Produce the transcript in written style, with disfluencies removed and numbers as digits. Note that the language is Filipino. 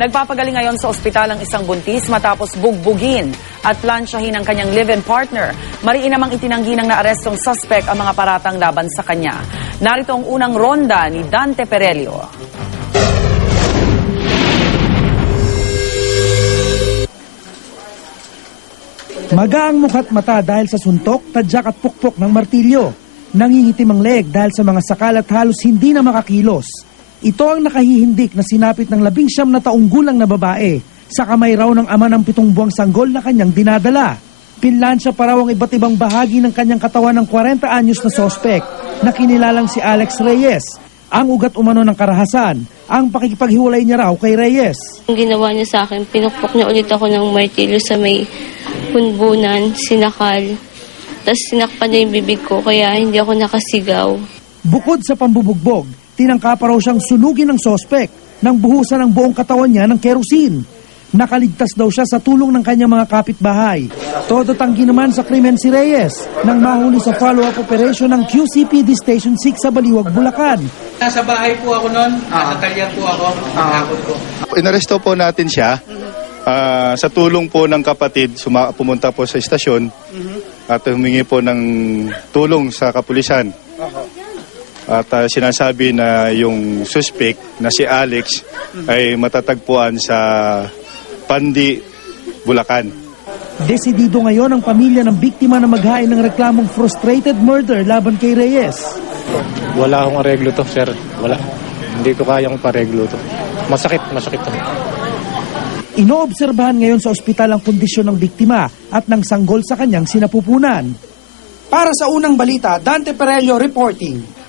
Nagpapagaling ngayon sa ospital ang isang buntis matapos bugbugin at plansyahin ang kanyang live-in partner. Mariin namang itinanggi ng naarestong suspect ang mga paratang laban sa kanya. Narito ang unang ronda ni Dante Perelio. Magaang mukha't mata dahil sa suntok, tadyak at pukpok ng martilyo. Nangingitim ang leg dahil sa mga sakal at halos hindi na makakilos. Ito ang nakahihindik na sinapit ng 19 na taong gulang na babae sa kamay raw ng ama ng 7 buwang sanggol na kanyang dinadala. Pinlansya pa raw ang iba't ibang bahagi ng kanyang katawan ng 40 anyos na sospek na kinilalang si Alex Reyes. Ang ugat umano ng karahasan, ang pakikipaghiwalay niya raw kay Reyes. Ang ginawa niya sa akin, pinukpok niya ulit ako ng martilyo sa may punbunan, sinakal. Tapos sinakpan niya yung bibig ko kaya hindi ako nakasigaw. Bukod sa pambubugbog, tinangka pa raw siyang sunugin ng sospek nang buhusan ang buong katawan niya ng kerosene. Nakaligtas daw siya sa tulong ng kanyang mga kapitbahay. Todo tanggi naman sa krimen si Reyes nang mahuli sa follow-up operation ng QCPD Station 6 sa Baliwag, Bulacan. Nasa bahay po ako noon, nasa talyan po ako, po. Inaresto po natin siya sa tulong po ng kapatid, pumunta po sa istasyon at humingi po ng tulong sa kapulisan. At sinasabi na yung suspect na si Alex ay matatagpuan sa Pandi, Bulacan. Desidido ngayon ang pamilya ng biktima na maghain ng reklamong frustrated murder laban kay Reyes. Wala akong areglo to, sir. Wala. Hindi ko kayang pareglo to. Masakit to. Inoobserbahan ngayon sa ospital ang kondisyon ng biktima at ng sanggol sa kanyang sinapupunan. Para sa unang balita, Dante Perelio reporting.